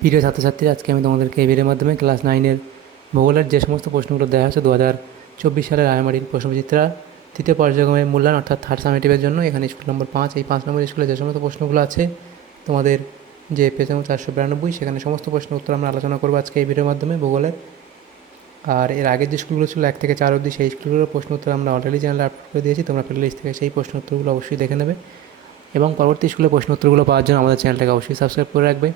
প্রিয় ছাত্রছাত্রীরা, আজকে আমি তোমাদেরকে এই ভিডিওর মাধ্যমে ক্লাস 9-এর ভূগোলের যে সমস্ত প্রশ্নগুলো দেওয়া হয়েছে 2024 সালের আইএমআরটির প্রশ্নবিচিত্রা তৃতীয় পর্যায়ক্রমের মূল্যায়ন অর্থাৎ থার্ড সামেটিভের জন্য এখানে স্কুল নম্বর 5, এই 5 নম্বর স্কুলে যে সমস্ত প্রশ্নগুলো আছে তোমাদের যে পেজ নম্বর 492, সেখানে সমস্ত প্রশ্নের উত্তর আমরা আলোচনা করবো আজকে এই ভিডিওর মাধ্যমে ভূগোলের। আর এর আগের যে স্কুলগুলো ছিল 1 থেকে 4 অবধি, সেই স্কুলগুলোর প্রশ্ন উত্তর আমরা অলরেডি চ্যানেলে আপলোড করে দিয়েছি। তোমরা প্লেলিস্ট থেকে সেই প্রশ্ন উত্তরগুলো অবশ্যই দেখে নেবে এবং পরবর্তী স্কুলের প্রশ্ন উত্তরগুলো পাওয়ার জন্য আমাদের চ্যানেলটাকে অবশ্যই সাবস্ক্রাইব করে রাখবে।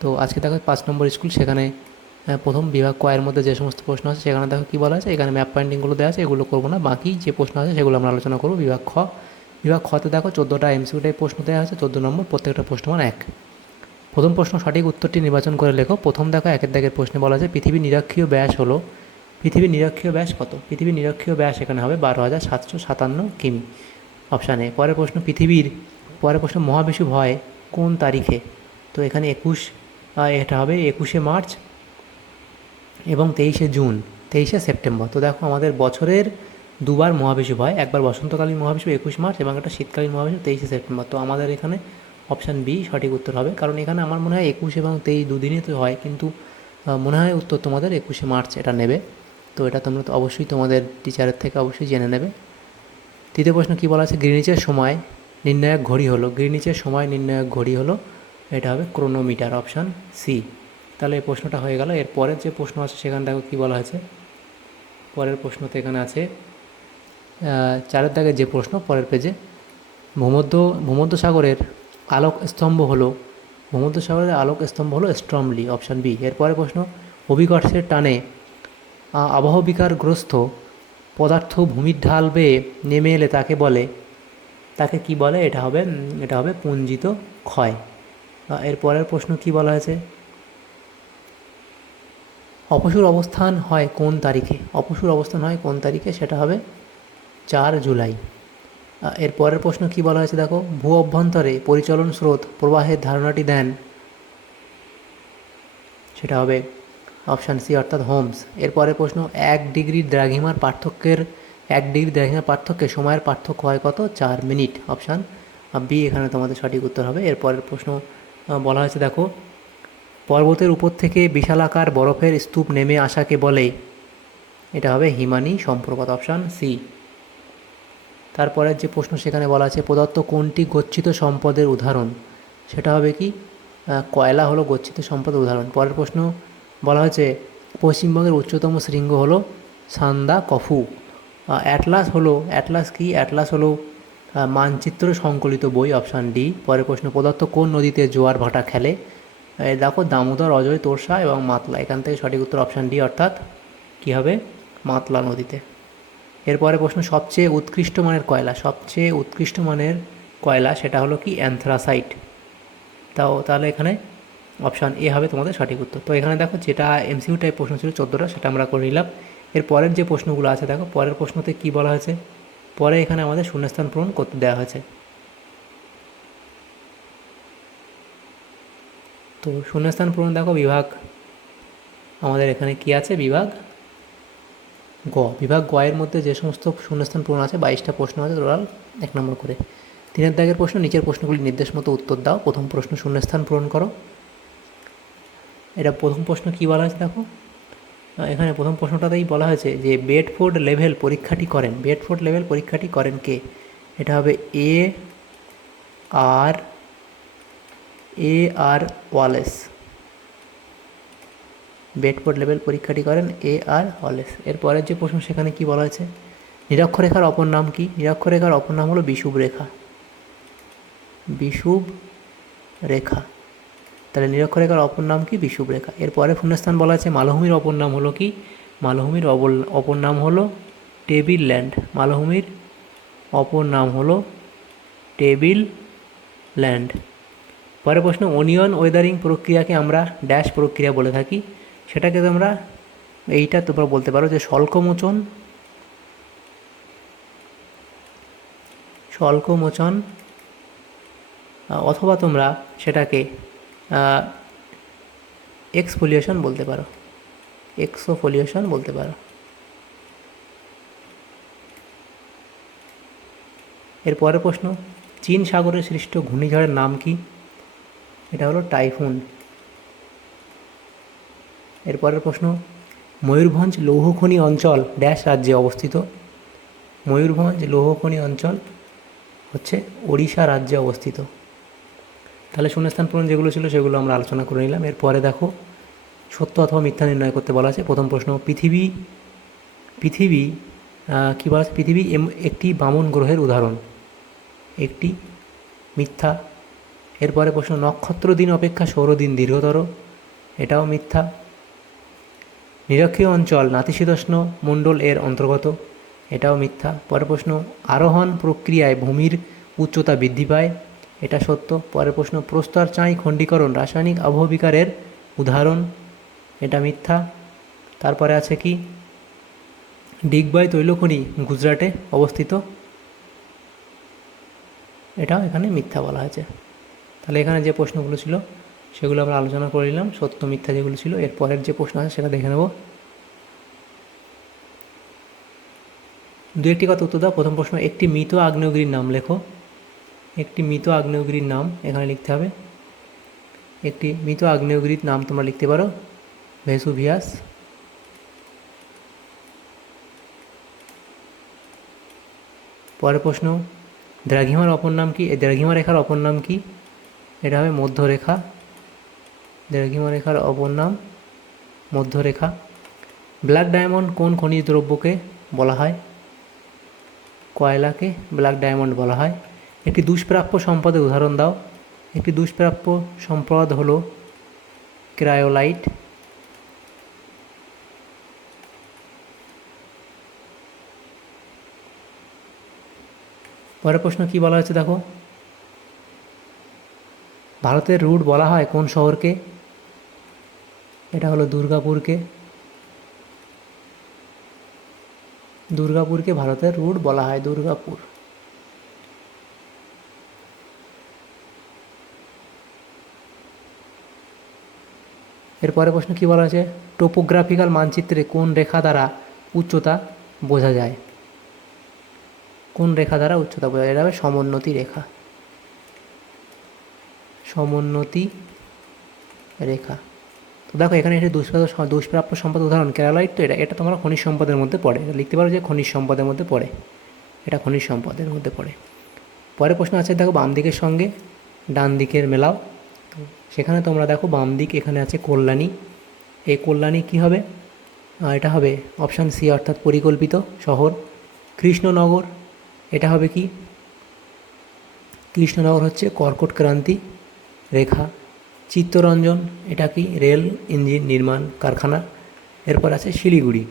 তো আজকে দেখো 5 নম্বর স্কুল, সেখানে প্রথম বিভাগ কয়ের মধ্যে যে সমস্ত প্রশ্ন আছে সেখানে দেখো কী বলা আছে। এখানে ম্যাপ পয়েন্টিংগুলো দেওয়া আছে, এগুলো করবো না, বাকি যে প্রশ্ন আছে সেগুলো আমরা আলোচনা করবো। বিভাগ খতে দেখো 14টা এমসিকিউ টাইপ প্রশ্ন দেওয়া আছে, 14 নম্বর, প্রত্যেকটা প্রশ্ন মান 1। প্রথম প্রশ্ন, সঠিক উত্তরটি নির্বাচন করে লেখো। প্রথম দেখো 1 দাগের প্রশ্নে বলা আছে পৃথিবীর নিরক্ষীয় ব্যাস হলো, পৃথিবীর নিরক্ষীয় ব্যাস কত? পৃথিবীর নিরক্ষীয় ব্যাস এখানে হবে 12,757 কিমি, অপশান এ। পরের প্রশ্ন মহাবিষুব হয় কোন তারিখে? তো এখানে 21, এটা হবে 21শে মার্চ এবং 23শে জুন, 23শে সেপ্টেম্বর। তো দেখো আমাদের বছরের দুবার মহাবিষুব হয়, একবার বসন্তকালীন মহাবিষুব 21 মার্চ এবং একটা শীতকালীন মহাবিষুব 23শে সেপ্টেম্বর। তো আমাদের এখানে অপশান বি সঠিক উত্তর হবে, কারণ এখানে আমার মনে হয় 21 এবং 23 দুদিনই তো হয়, কিন্তু মনে হয় উত্তর তোমাদের 21শে মার্চ এটা নেবে। তো এটা তোমরা তো অবশ্যই তোমাদের টিচারের থেকে অবশ্যই জেনে নেবে। তৃতীয় প্রশ্ন কী বলা আছে? গ্রিনিচের সময় নির্ণায়ক ঘড়ি হলো, গ্রিনিচের সময় নির্ণায়ক ঘড়ি হলো, এটা হবে ক্রোনোমিটার, অপশান সি। তাহলে এই প্রশ্নটা হয়ে গেল। এর পরের যে প্রশ্ন আছে সেখানে দেখো কী বলা হয়েছে। পরের প্রশ্নতে এখানে আছে 4 দাগের যে প্রশ্ন পরের পেজে, ভূমধ্যসাগরের আলোক স্তম্ভ হলো, ভূমধ্যসাগরের আলোক স্তম্ভ হলো স্ট্রমলি, অপশান বি। এর পরের প্রশ্ন, অভিকর্ষের টানে আবহবিকারগ্রস্ত পদার্থ ভূমির ঢাল বেয়ে নেমে এলে তাকে কি বলে? এটা হবে পুঞ্জিত ক্ষয়। এর পরের প্রশ্ন কি বলা হয়েছে? অপসূর অবস্থান হয় কোন তারিখে? অপসূর অবস্থান হয় কোন তারিখে? সেটা হবে 4 জুলাই। এর পরের প্রশ্ন কি বলা হয়েছে দেখো, ভূ অভ্যন্তরে পরিচলন স্রোত প্রবাহের ধারণাটি দেন, সেটা হবে অপশান সি অর্থাৎ হোমস। এরপরে প্রশ্ন, 1 ডিগ্রি দ্রাঘিমার পার্থক্যে সময়ের পার্থক্য হয় কত? 4 মিনিট, অপশান বি এখানে তোমাদের সঠিক উত্তর হবে। এরপরের প্রশ্ন বলা হয়েছে দেখো, পর্বতের উপর থেকে বিশালাকার বরফের স্তূপ নেমে আসাকে বলে, এটা হবে হিমানি সম্প্রপাত, অপশান সি। তারপরের যে প্রশ্ন সেখানে বলা আছে প্রদত্ত কোনটি গচ্ছিত সম্পদের উদাহরণ? সেটা হবে কি? কয়লা হলো গচ্ছিত সম্পদের উদাহরণ। পরের প্রশ্ন বলা হয়েছে পশ্চিমবঙ্গের উচ্চতম শৃঙ্গ হলো সান্দাকফু। অ্যাটলাস হলো মানচিত্র সংকলিত বই, অপশান ডি। পরের প্রশ্ন, প্রদত্ত কোন নদীতে জোয়ার ভাটা খেলে? দেখো দামোদর, অজয়, তোরসা এবং মাতলা, এখান থেকে সঠিক উত্তর অপশান ডি অর্থাৎ কী হবে? মাতলা নদীতে। এরপরে প্রশ্ন, সবচেয়ে উৎকৃষ্ট মানের কয়লা সেটা হলো কি? অ্যানথ্রাসাইট। তাহলে এখানে অপশান এ হবে তোমাদের সঠিক উত্তর। তো এখানে দেখো যেটা এমসিকিউ টাইপ প্রশ্ন ছিল 14টা, সেটা আমরা করে নিলাম। এর পরের যে প্রশ্নগুলো আছে দেখো, পরের প্রশ্নতে কি বলা হয়েছে, পরে এখানে আমাদের শূন্যস্থান পূরণ করতে দেওয়া হয়েছে। তো শূন্যস্থান পূরণ দেখো, বিভাগ আমাদের এখানে কি আছে? বিভাগ গ এর মধ্যে যে সমস্ত শূন্যস্থান পূরণ আছে 22টা প্রশ্ন আছে টোটাল, 1 নম্বর করে। 3 দাগের প্রশ্ন, নিচের প্রশ্নগুলি নির্দেশ মতো উত্তর দাও। প্রথম প্রশ্ন, শূন্যস্থান পূরণ করো। এটা প্রথম প্রশ্ন কি বলা হয়েছে দেখো, এখানে প্রথম প্রশ্নটাতেই বলা হয়েছে যে বেডফোর্ড লেভেল পরীক্ষাটি করেন কে? এটা হবে আর ওয়ালেস। বেডফোর্ড লেভেল পরীক্ষাটি করেন আর ওয়ালেস। এর পরের যে প্রশ্ন সেখানে কি বলা হয়েছে, নিরক্ষরেখার অপর নাম কি? নিরক্ষরেখার অপর নাম হলো বিষুব রেখা। তাহলে নিরক্ষরেখার অপর নাম কি? বিষুব রেখা। এরপরে শূন্যস্থান বলা আছে মালভূমির অপর নাম হলো কি? মালভূমির অপর নাম হলো টেবিল ল্যান্ড। মালভূমির অপর নাম হলো টেবিল ল্যান্ড। পরের প্রশ্ন, অনিয়ন ওয়েদারিং প্রক্রিয়াকে আমরা ড্যাশ প্রক্রিয়া বলে থাকি? সেটাকে তোমরা বলতে পারো যে স্বল্পমোচন, অথবা তোমরা সেটাকে এক্সফোলিয়েশন বলতে পারো। এর পরের প্রশ্ন, চীন সাগরে সৃষ্ট ঘূর্ণিঝড়ের নাম কি? এটা হলো টাইফুন। এরপরের প্রশ্ন, ময়ূরভঞ্জ লৌহখনি অঞ্চল ড্যাশ রাজ্যে অবস্থিত। ময়ূরভঞ্জ লৌহখনি অঞ্চল হচ্ছে ওড়িশা রাজ্যে অবস্থিত। তাহলে শূন্যস্থান পূরণ যেগুলো ছিল সেগুলো আমরা আলোচনা করে নিলাম। এরপরে দেখো সত্য অথবা মিথ্যা নির্ণয় করতে বলা আছে। প্রথম প্রশ্ন, পৃথিবী কী বলা আছে? পৃথিবী একটি বামন গ্রহের উদাহরণ। একটি, মিথ্যা। এরপরে প্রশ্ন, নক্ষত্র দিন অপেক্ষা সৌরদিন দীর্ঘতর। এটাও মিথ্যা। নিরক্ষীয় অঞ্চল নাতিশীতোষ্ণ মণ্ডল এর অন্তর্গত। এটাও মিথ্যা। পরের প্রশ্ন, আরোহণ প্রক্রিয়ায় ভূমির উচ্চতা বৃদ্ধি পায়। এটা সত্য। পরের প্রশ্ন, প্রস্তর চাই খণ্ডীকরণ রাসায়নিক আবহবিকারের উদাহরণ। এটা মিথ্যা। তারপরে আছে কি, ডিগবাই তৈলখনি গুজরাটে অবস্থিত। এটাও এখানে মিথ্যা বলা হয়েছে। তাহলে এখানে যে প্রশ্নগুলো ছিল সেগুলো আমরা আলোচনা করে নিলাম, সত্য মিথ্যা যেগুলো ছিল। এর পরের যে প্রশ্ন আছে সেটা দেখে নেব। দু একটি কথা উত্তর দাও। প্রথম প্রশ্ন, একটি মৃত আগ্নেয়গিরির নাম লেখো। একটি মৃত আগ্নেয়গিরির নাম এখানে লিখতে হবে। একটি মৃত আগ্নেয়গিরির নাম তোমরা লিখতে পারো ভেসুভিয়াস। পরের প্রশ্ন, দ্রাঘিমার অপর নাম কি? এই দ্রাঘিমা রেখার অপর নাম কি? এটা হবে মধ্যরেখা। দ্রাঘিমা রেখার অপর নাম মধ্যরেখা। ব্ল্যাক ডায়মন্ড কোন খনিজ দ্রব্যকে বলা হয়? কয়লাকে ব্ল্যাক ডায়মন্ড বলা হয়। একটি দুষ্প্রাপ্য সম্পদের উদাহরণ দাও। একটি দুষ্প্রাপ্য সম্পদ হলো ক্রায়োলাইট। পরের প্রশ্ন কি বলা হয়েছে দেখো, ভারতের রুট বলা হয় কোন শহরকে? এটা হলো দুর্গাপুরকে। দুর্গাপুরকে ভারতের রুট বলা হয়, দুর্গাপুর। এরপরে প্রশ্ন কি বলা হয়েছে, টোপোগ্রাফিক্যাল মানচিত্রে কোন রেখা দ্বারা উচ্চতা বোঝা যায়? কোন রেখা দ্বারা উচ্চতা বোঝা যায়? এটা হবে সমোন্নতি রেখা। সমোন্নতি রেখা। তো দেখো এখানে এসে দুষ্প্রাপ্য সম্পদ উদাহরণ ক্যারোলাইট। তো এটা তোমরা খনিজ সম্পদের মধ্যে পড়ে, এটা লিখতে পারো যে খনিজ সম্পদের মধ্যে পড়ে, এটা খনিজ সম্পদের মধ্যে পড়ে। পরের প্রশ্ন আছে দেখো, বাম দিকের সঙ্গে ডান দিকের মেলাও। তো সেখানে তোমরা দেখো বাম দিক এখানে আছে কল্যাণী। এই কল্যাণী কী হবে? এটা হবে অপশান সি অর্থাৎ পরিকল্পিত শহর। কৃষ্ণনগর, এটা হবে কি? কৃষ্ণনগর হচ্ছে কর্কট ক্রান্তি রেখা। চিত্তরঞ্জন, এটা কি? রেল ইঞ্জিন নির্মাণ কারখানা। এরপর আছে শিলিগুড়ি।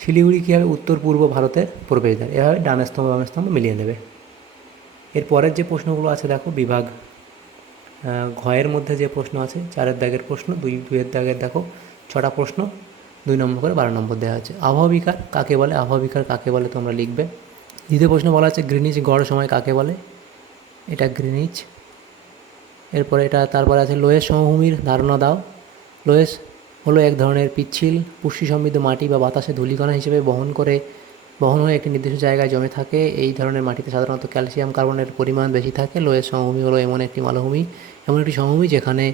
শিলিগুড়ি কী হবে? উত্তর পূর্ব ভারতের প্রবেশদ্বার। এভাবে ডান স্তম্ভ বাম স্তম্ভ মিলিয়ে নেবে। এর পরের যে প্রশ্নগুলো আছে দেখো, বিভাগ ঘয়ের মধ্যে যে প্রশ্ন আছে, 4-এর দাগের প্রশ্ন, 2-এর দাগের দেখো 6টা প্রশ্ন, 2 নম্বর করে 12 নম্বর দেওয়া আছে। আবহবিকার কাকে বলে? আবহবিকার কাকে বলে তোমরা লিখবে। দ্বিতীয় প্রশ্ন বলা আছে গ্রিনিচ গড় সময় কাকে বলে? এটা গ্রিনিচ। এরপরে তারপরে আছে লোয়েস সমভূমির ধারণা দাও। লোয়েস হলো এক ধরনের পিচ্ছিল পুষ্টি সমৃদ্ধ মাটি বা বাতাসে ধূলিকণা হিসেবে বহন হয়ে একটি নির্দিষ্ট জায়গায় জমে থাকে। এই ধরনের মাটিতে সাধারণত ক্যালসিয়াম কার্বনের পরিমাণ বেশি থাকে। লোয়েস সমভূমি হলো এমন একটি সমভূমি যেখানে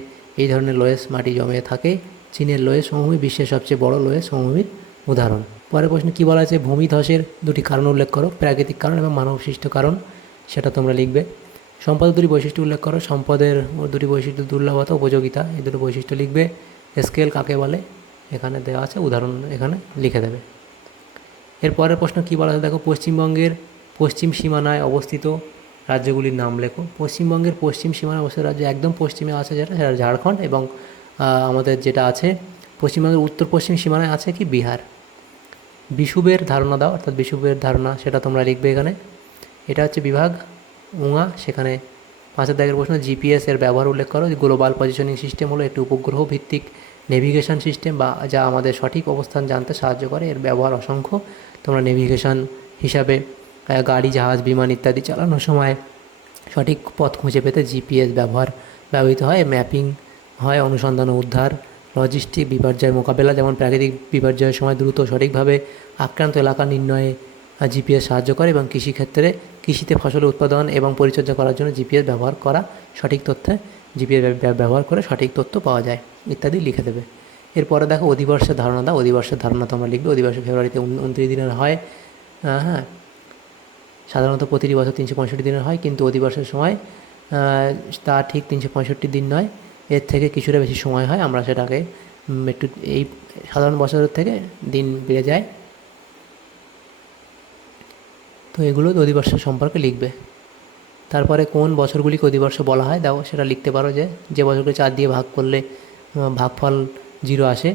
এই ধরনের লোয়েস মাটি জমে থাকে। চীনের লোয়েস সমভূমি বিশ্বের সবচেয়ে বড় লোয়েস সমভূমির উদাহরণ। পরের প্রশ্নে কী বলা আছে, ভূমিধসের 2টি কারণ উল্লেখ করো। প্রাকৃতিক কারণ এবং মানবসৃষ্ট কারণ, সেটা তোমরা লিখবে। সম্পদের 2টি বৈশিষ্ট্য উল্লেখ করো। সম্পদের 2টি বৈশিষ্ট্য দুর্লভতা উপযোগিতা, এই 2টি বৈশিষ্ট্য লিখবে। স্কেল কাকে বলে? এখানে দেওয়া আছে, উদাহরণ এখানে লিখে দেবে। এরপরের প্রশ্ন কী বলা আছে দেখো, পশ্চিমবঙ্গের পশ্চিম সীমানায় অবস্থিত রাজ্যগুলির নাম লেখো। পশ্চিমবঙ্গের পশ্চিম সীমানায় অবস্থিত রাজ্য একদম পশ্চিমে আছে সেটা ঝাড়খণ্ড, এবং আমাদের যেটা আছে পশ্চিমবঙ্গের উত্তর পশ্চিম সীমানায় আছে কি? বিহার। বিষুবের ধারণা দাও, অর্থাৎ বিষুবের ধারণা সেটা তোমরা লিখবে এখানে। এটা হচ্ছে বিভাগ উঙা। সেখানে 5-এর দাগের প্রশ্ন, জিপিএস এর ব্যবহার উল্লেখ করো। গ্লোবাল পজিশনিং সিস্টেম হলো একটি উপগ্রহ ভিত্তিক নেভিগেশন সিস্টেম বা যা আমাদের সঠিক অবস্থান জানতে সাহায্য করে। এর ব্যবহার অসংখ্য। তোমরা নেভিগেশন হিসাবে গাড়ি জাহাজ বিমান ইত্যাদি চালানোর সময় সঠিক পথ খুঁজে পেতে জিপিএস ব্যবহৃত হয়। ম্যাপিং হয়, অনুসন্ধান ও উদ্ধার, লজিস্টিক, বিপর্যয় মোকাবেলা, যেমন প্রাকৃতিক বিপর্যয়ের সময় দ্রুত সঠিকভাবে আক্রান্ত এলাকা নির্ণয়ে জিপিএস সাহায্য করে, এবং কৃষিক্ষেত্রে কৃষিতে ফসল উৎপাদন এবং পরিচর্যা করার জন্য জিপিএস ব্যবহার করা, সঠিক তথ্যে জিপিএস ব্যবহার করে সঠিক তথ্য পাওয়া যায় ইত্যাদি লিখে দেবে। এরপরে দেখো অধিবর্ষের ধারণা দাও। অধিবর্ষের ধারণা তোমরা লিখবে। অধিবর্ষ ফেব্রুয়ারিতে 29 দিনের হয়। হ্যাঁ, সাধারণত প্রতিটি বছর 365 দিনের হয়, কিন্তু অধিবর্ষের সময় তা ঠিক 365 দিন নয়, এর থেকে কিছুটা বেশি সময় হয়। আমরা সেটাকে একটু এই সাধারণ বছরের থেকে দিন বেড়ে যায়। তো এগুলো অধিবর্ষ সম্পর্কে লিখবে। তারপরে কোন বছরগুলিকে অধিবর্ষ বলা হয় দাও, সেটা লিখতে পারো। যে বছরগুলি 4 দিয়ে ভাগ করলে ভাগফল 0 আসে,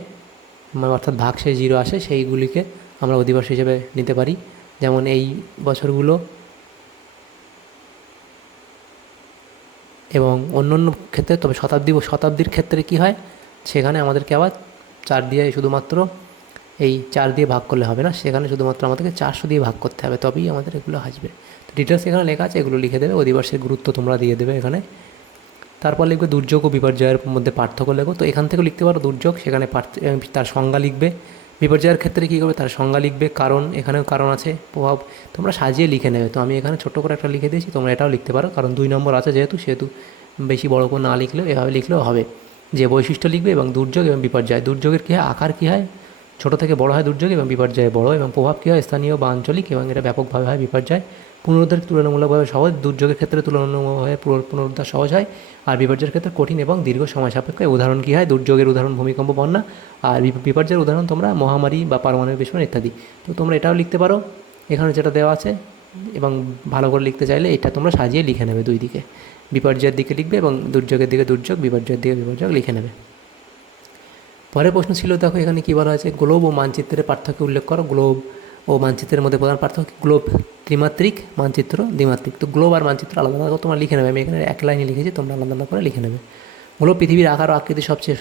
অর্থাৎ ভাগশেষ 0 আসে, সেইগুলিকে আমরা অধিবর্ষ হিসেবে নিতে পারি। যেমন এই বছরগুলো এবং অন্য অন্য ক্ষেত্রে। তবে শতাব্দীর ক্ষেত্রে কি হয়, সেখানে আমাদেরকে আবার 4 দিয়ে শুধুমাত্র এই 4 দিয়ে ভাগ করলে হবে না, সেখানে শুধুমাত্র আমাদেরকে 400 দিয়ে ভাগ করতে হবে, তবেই আমাদের এগুলো আসবে। তো ডিটেলস এখানে লেখা আছে, এগুলো লিখে দেবে। অধিবর্ষের গুরুত্ব তোমরা দিয়ে দেবে এখানে। তারপর লিখবে দুর্যোগ ও বিপর্যয়ের মধ্যে পার্থক্য লেখো। তো এখান থেকে লিখতে পারো দুর্যোগ, সেখানে তার সংজ্ঞা লিখবে। বিপর্যয়ের ক্ষেত্রে কী করবে, তার সংজ্ঞা লিখবে। কারণ, এখানেও কারণ আছে, প্রভাব তোমরা সাজিয়ে লিখে নেবে। তো আমি এখানে ছোট্ট করে একটা লিখে দিয়েছি, তোমরা এটাও লিখতে পারো, কারণ 2 নম্বর আছে সেহেতু বেশি বড় করে না লিখলেও এভাবে লিখলেও হবে। যে বৈশিষ্ট্য লিখবে এবং দুর্যোগ এবং বিপর্যয়। দুর্যোগের কী হয়, আকার কী হয়, ছোটো থেকে বড় হয় দুর্যোগ, এবং বিপর্যয় বড়, এবং প্রভাব কী হয়, স্থানীয় বা আঞ্চলিক, এবং এটা ব্যাপকভাবে হয় বিপর্যয়। পুনরুদ্ধার তুলনামূলকভাবে সহজ, দুর্যোগের ক্ষেত্রে তুলনামূলকভাবে পুনরুদ্ধার সহজ হয়। আর বিপর্যয়ের ক্ষেত্রে কঠিন এবং দীর্ঘ সময় সাপেক্ষ। উদাহরণ কী হয়, দুর্যোগের উদাহরণ ভূমিকম্প, বন্যা, আর বিপর্যয়ের উদাহরণ তোমরা মহামারী বা পারমাণবিক বিস্ফোরণ ইত্যাদি। তো তোমরা এটাও লিখতে পারো এখানে যেটা দেওয়া আছে, এবং ভালো করে লিখতে চাইলে এটা তোমরা সাজিয়ে লিখে নেবে। দুই দিকে বিপর্যয়ের দিকে লিখবে এবং দুর্যোগের দিকে দুর্যোগ, বিপর্যয়ের দিকে বিপর্যয় লিখে নেবে। পরের প্রশ্ন ছিল, দেখো এখানে কী বলা হয়েছে, গ্লোব ও মানচিত্রের পার্থক্য উল্লেখ করো। গ্লোব ও মানচিত্রের মধ্যে প্রধান পার্থক্য, গ্লোব ত্রিমাত্রিক, মানচিত্র দ্বিমাত্রিক। তো গ্লোব আর মানচিত্র আলাদা আলাদা করে তোমরা লিখে নেবে। আমি এখানে এক লাইনে লিখেছি, তোমরা আলাদা আলাদা করে লিখে নেবে। গ্লোব পৃথিবীর আকার ও আকৃতি সবচেয়ে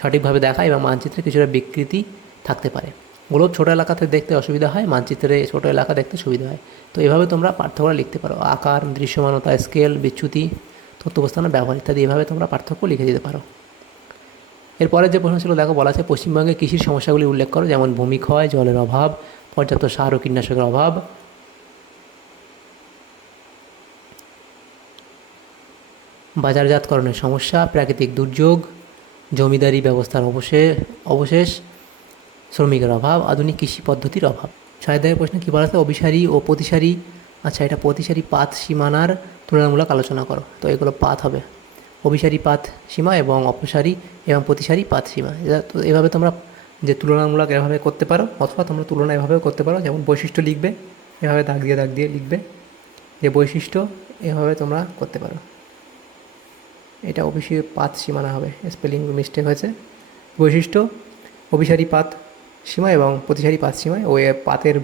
সঠিকভাবে দেখায়, এবং মানচিত্রে কিছুটা বিকৃতি থাকতে পারে। গ্লোব ছোটো এলাকাতে দেখতে অসুবিধা হয়, মানচিত্রে ছোটো এলাকা দেখতে সুবিধা হয়। তো এভাবে তোমরা পার্থক্য লিখতে পারো। আকার, দৃশ্যমানতা, স্কেল, বিচ্যুতি, তথ্য উপস্থাপনের ব্যবহার ইত্যাদি, এভাবে তোমরা পার্থক্য লিখে দিতে পারো। এরপরে যে প্রশ্ন ছিল, দেখো বলা আছে পশ্চিমবঙ্গে কৃষির সমস্যাগুলি উল্লেখ করো। যেমন ভূমিক্ষয়, জলের অভাব, পর্যাপ্ত সার ও কীটনাশকের অভাব, বাজারজাতকরণের সমস্যা, প্রাকৃতিক দুর্যোগ, জমিদারি ব্যবস্থার অবশেষ, শ্রমিকের অভাব, আধুনিক কৃষি পদ্ধতির অভাব। 6 প্রশ্ন কী বলা আছে, অভিসারী ও প্রতিসারী। আচ্ছা, এটা প্রতিসারী পাত সীমানার তুলনামূলক আলোচনা করো। তো এগুলো পাত হবে, অভিসারী পাত সীমা এবং অপসারী এবং প্রতিসারী পাত সীমা। তো এভাবে তোমরা যে তুলনামূলক এভাবে করতে পারো, অথবা তোমরা তুলনা এভাবেও করতে পারো। যেমন বৈশিষ্ট্য লিখবে, এভাবে দাগ দিয়ে লিখবে যে বৈশিষ্ট্য, এভাবে তোমরা করতে পারো। এটা অভিসারী পাত সীমানা হবে, স্পেলিং মিস্টেক হয়েছে। বৈশিষ্ট্য, অভিসারী পাত সীমা এবং প্রতিসারী পাত সীমায় ওই পাতের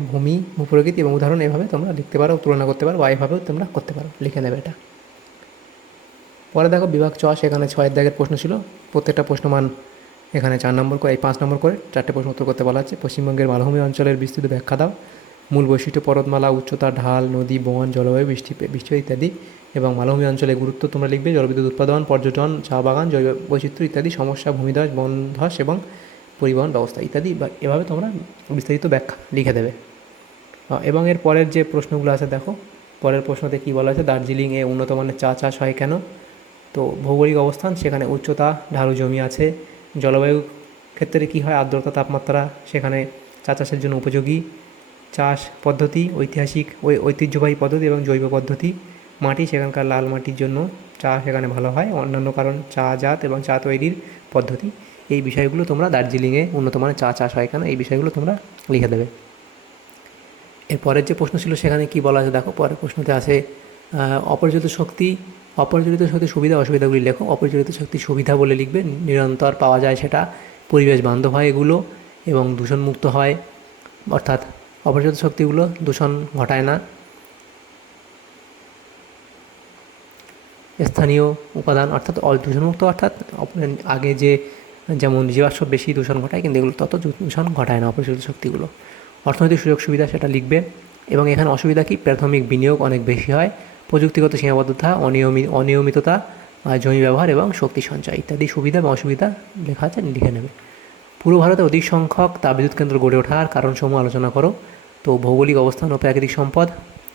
ভূপ্রকৃতি এবং উদাহরণ, এভাবে তোমরা লিখতে পারো, তুলনা করতে পারো, বা এভাবেও তোমরা করতে পারো, লিখে নেবে এটা। পরে দেখো বিভাগ চ, সেখানে 6 প্রশ্ন ছিল। প্রত্যেকটা প্রশ্নমান এখানে 4 নম্বর করে, এই 5 নম্বর করে 4টে প্রশ্ন উত্তর করতে বলা হচ্ছে। পশ্চিমবঙ্গের মালভূমি অঞ্চলের বিস্তৃত ব্যাখ্যা দাও। মূল বৈশিষ্ট্য, পর্বতমালা, উচ্চতা, ঢাল, নদী, বন, জলবায়ু, বৃষ্টি ইত্যাদি। এবং মালভূমি অঞ্চলের গুরুত্ব তোমরা লিখবে। জলবিদ্যুৎ উৎপাদন, পর্যটন, চা বাগান, জৈব বৈচিত্র্য ইত্যাদি, সমস্যা, ভূমিধস, বনধস এবং পরিবহন ব্যবস্থা ইত্যাদি। এভাবে তোমরা বিস্তারিত ব্যাখ্যা লিখে দেবে। এবং এর পরের যে প্রশ্নগুলো আছে, দেখো পরের প্রশ্নতে কী বলা আছে, দার্জিলিংয়ে উন্নত মানের চা চাষ হয় কেন। তো ভৌগোলিক অবস্থান, সেখানে উচ্চতা, ঢালু জমি আছে। জলবায়ু ক্ষেত্রে কী হয়, আর্দ্রতা, তাপমাত্রা সেখানে চা চাষের জন্য উপযোগী। চাষ পদ্ধতি, ঐতিহ্যবাহী পদ্ধতি এবং জৈব পদ্ধতি। মাটি, সেখানকার লাল মাটির জন্য চা সেখানে ভালো হয়। অন্যান্য কারণ, চা জাত এবং চা তৈরির পদ্ধতি। এই বিষয়গুলো তোমরা দার্জিলিংয়ে উন্নত মানের চা চাষ হয় কেন, এই বিষয়গুলো তোমরা লিখে দেবে। এর পরের যে প্রশ্ন ছিল, সেখানে কি বলা আছে, দেখো পরের প্রশ্নতে আছে অপরিচালিত শক্তি সুবিধা অসুবিধাগুলি লেখো। অপরিচালিত শক্তি সুবিধা বলে লিখবে, নিরন্তর পাওয়া যায় সেটা, পরিবেশ বান্ধব হয় এগুলো, এবং দূষণমুক্ত হয়, অর্থাৎ অপরিচালিত শক্তিগুলো দূষণ ঘটায় না। স্থানীয় উপাদান, অর্থাৎ দূষণমুক্ত, অর্থাৎ আগে যেমন জীবাশ্ম বেশি দূষণ ঘটায়, কিন্তু এগুলো তত দূষণ ঘটায় না অপরিচালিত শক্তিগুলো। অর্থনৈতিক সুযোগ সুবিধা সেটা লিখবে। এবং এখানে অসুবিধা কি, প্রাথমিক বিনিয়োগ অনেক বেশি হয়, প্রযুক্তিগত সীমাবদ্ধতা, অনিয়মিততা, জমি ব্যবহার এবং শক্তি সঞ্চয় ইত্যাদি সুবিধা এবং অসুবিধা লেখা আছে, লিখে নেবে। পুরো ভারতে অধিক সংখ্যক তাপবিদ্যুৎ কেন্দ্র গড়ে ওঠার কারণসমূহ আলোচনা করো। তো ভৌগোলিক অবস্থান ও প্রাকৃতিক সম্পদ,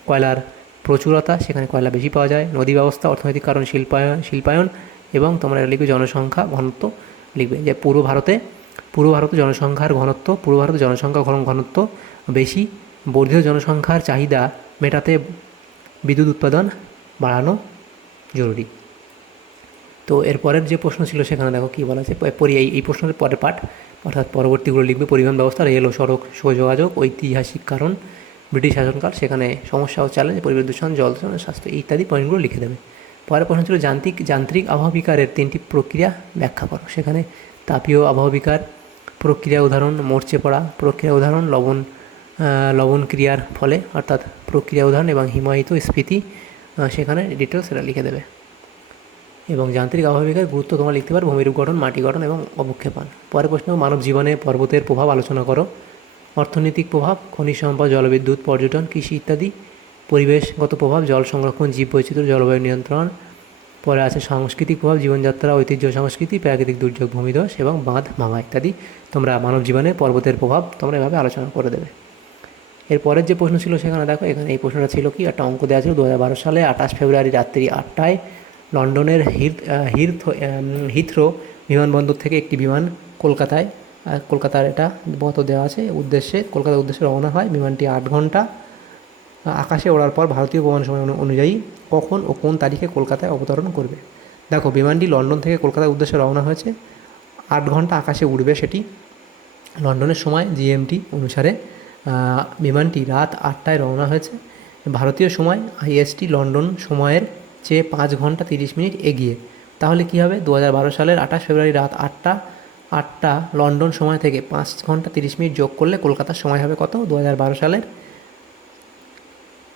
কয়লার প্রচুরতা, সেখানে কয়লা বেশি পাওয়া যায়। নদী ব্যবস্থা, অর্থনৈতিক কারণ, শিল্পায়ন এবং তোমরা লিখবে জনসংখ্যা ঘনত্ব লিখবে। যে পুরো ভারতে পূর্ব ভারতে জনসংখ্যার ঘনত্ব, পূর্ব ভারতে জনসংখ্যা ঘনত্ব বেশি, বর্ধিত জনসংখ্যার চাহিদা মেটাতে বিদ্যুৎ উৎপাদন বাড়ানো জরুরি। তো এরপরের যে প্রশ্ন ছিল সেখানে দেখো কী বলা আছে, এই প্রশ্নের পরের পাঠ, অর্থাৎ পরবর্তীগুলো লিখবে। পরিবহন ব্যবস্থা, রেল ও সড়ক যোগাযোগ, ঐতিহাসিক কারণ, ব্রিটিশ শাসনকাল, সেখানে সমস্যা ও চ্যালেঞ্জ, পরিবেশ দূষণ, জল দূষণ, স্বাস্থ্য ইত্যাদি পয়েন্টগুলো লিখে দেবে। পরের প্রশ্ন ছিল যান্ত্রিক আবহাওয়া বিকারের 3টি প্রক্রিয়া ব্যাখ্যা করো। সেখানে তাপীয় আবহাওয়া বিকার, প্রক্রিয়া উদাহরণ, মরচে পড়া, প্রক্রিয়া উদাহরণ, লবণ ক্রিয়ার ফলে, অর্থাৎ প্রক্রিয়া উদাহরণ, এবং হিমায়িত স্ফীতি, সেখানে ডিটেলস সেটা লিখে দেবে। এবং যান্ত্রিক আবহাওয়া বিকারের গুরুত্ব তোমরা লিখতে পারো, ভূমিরূপ গঠন, মাটি গঠন এবং অবক্ষেপণ। পরের প্রশ্ন, মানব জীবনে পর্বতের প্রভাব আলোচনা করো। অর্থনৈতিক প্রভাব, খনিজ সম্পদ, জলবিদ্যুৎ, পর্যটন, কৃষি ইত্যাদি। পরিবেশগত প্রভাব, জল সংরক্ষণ, জীববৈচিত্র্য, জলবায়ু নিয়ন্ত্রণ। পরে আছে সাংস্কৃতিক প্রভাব, জীবনযাত্রা, ঐতিহ্য, সংস্কৃতি, প্রাকৃতিক দুর্যোগ, ভূমিধস এবং বাঁধ ভাঙা ইত্যাদি। তোমরা মানব জীবনে পর্বতের প্রভাব তোমরা এভাবে আলোচনা করে দেবে। এরপরের যে প্রশ্ন ছিল সেখানে দেখো, এখানে এই প্রশ্নটা ছিল কি, একটা অঙ্ক দেওয়া ছিল 2012 সালে 28 ফেব্রুয়ারি রাত্রি 8টায় লন্ডনের হিথ্রো বিমানবন্দর থেকে একটি বিমান কলকাতার এটা মতো দেওয়া আছে উদ্দেশ্যে, কলকাতার উদ্দেশ্যে রওনা হয়। বিমানটি 8 ঘন্টা আকাশে ওড়ার পর ভারতীয় প্রমাণ সময় অনুযায়ী কখন ও কোন তারিখে কলকাতায় অবতরণ করবে। দেখো, বিমানটি লন্ডন থেকে কলকাতার উদ্দেশ্যে রওনা হয়েছে, 8 ঘন্টা আকাশে উড়বে সেটি লন্ডনের সময় জিএমটি অনুসারে। বিমানটি রাত 8টায় রওনা হয়েছে, ভারতীয় সময় আইএসটি লন্ডন সময়ের চেয়ে 5 ঘন্টা 30 মিনিট এগিয়ে। তাহলে কী হবে, 2012 সালের 28 ফেব্রুয়ারি রাত 8টা লন্ডন সময় থেকে 5 ঘন্টা 30 মিনিট যোগ করলে কলকাতার সময় হবে কত, 2012 সালের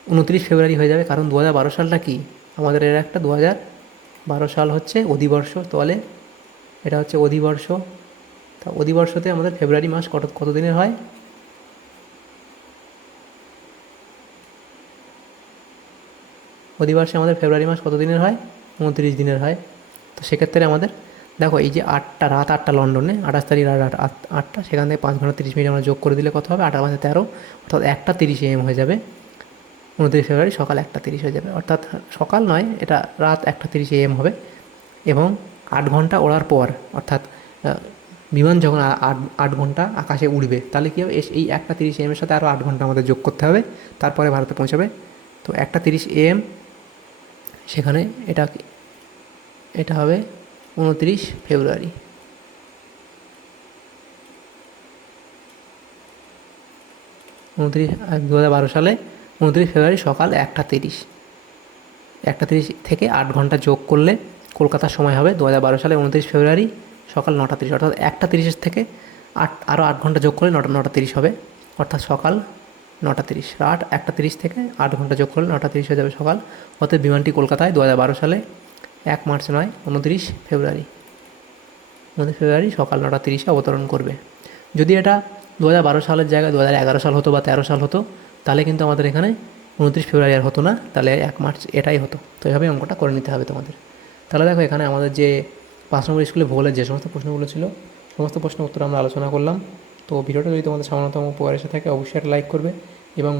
29 ফেব্রুয়ারি হয়ে যাবে। কারণ 2012 সালটা কি আমাদের, এর একটা 2012 সাল হচ্ছে অধিবর্ষ, তাহলে এটা হচ্ছে অধিবর্ষ। তা অধিবর্ষতে আমাদের ফেব্রুয়ারি মাস কত দিনের হয়, অধিবর্ষে আমাদের ফেব্রুয়ারি মাস কত দিনের হয়, 29 দিনের হয়। তো সেক্ষেত্রে আমাদের দেখো, এই যে রাত 8টা লন্ডনে, 28 তারিখ রাত 8টা, সেখান থেকে 5 ঘন্টা 30 মিনিট আমরা যোগ করে দিলে কত হবে, 8 5 13, অর্থাৎ 1:30 AM হয়ে যাবে। 29 ফেব্রুয়ারি সকাল 1:30 হয়ে যাবে, অর্থাৎ সকাল নয়, এটা রাত 1:30 AM হবে। এবং 8 ঘন্টা ওড়ার পর, অর্থাৎ বিমান যখন 8 ঘন্টা আকাশে উড়বে, তাহলে কী হবে, এই 1:30 AM এর সাথে আরও 8 ঘন্টা আমাদের যোগ করতে হবে, তারপরে ভারতে পৌঁছাবে। তো 1:30 AM, সেখানে এটা হবে 29 ফেব্রুয়ারি। 2012 সালে 29 ফেব্রুয়ারি সকাল 1:30 থেকে 8 ঘন্টা যোগ করলে কলকাতার সময় হবে 2012 সালে 29 ফেব্রুয়ারি সকাল 9:30, অর্থাৎ 1:30 থেকে আরও 8 ঘন্টা যোগ করলে 9:30 হবে, অর্থাৎ সকাল 9:30। রাত 1:30 থেকে 8 ঘন্টা যোগ করলে 9:30 হয়ে যাবে সকাল। অতএব বিমানটি কলকাতায় 2012 সালে 1 মার্চ নয়, 29 ফেব্রুয়ারি সকাল 9:30 অবতরণ করবে। যদি এটা 2012 সালের জায়গায় 2011 সাল হতো বা 13 সাল হতো, তাহলে কিন্তু আমাদের এখানে 29 ফেব্রুয়ারি আর হতো না, তাহলে 1 মার্চ এটাই হতো। তো এভাবে অঙ্কটা করে নিতে হবে তোমাদের। তাহলে দেখো, এখানে আমাদের যে 5 নম্বর স্কুলে ভূগোলের যে সমস্ত প্রশ্নগুলো ছিল, সমস্ত প্রশ্ন উত্তর আমরা আলোচনা করলাম। তো ভিডিওটা যদি তোমাদের সামান্যতম উপকার এসে থাকে, অবশ্যই একটা লাইক করবে, এবং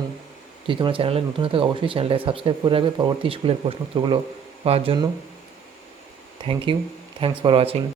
যদি তোমরা চ্যানেলে নতুন হয়ে থাকে অবশ্যই চ্যানেলটাকে সাবস্ক্রাইব করে রাখবে পরবর্তী স্কুলের প্রশ্ন উত্তরগুলো পাওয়ার জন্য। Thanks for watching.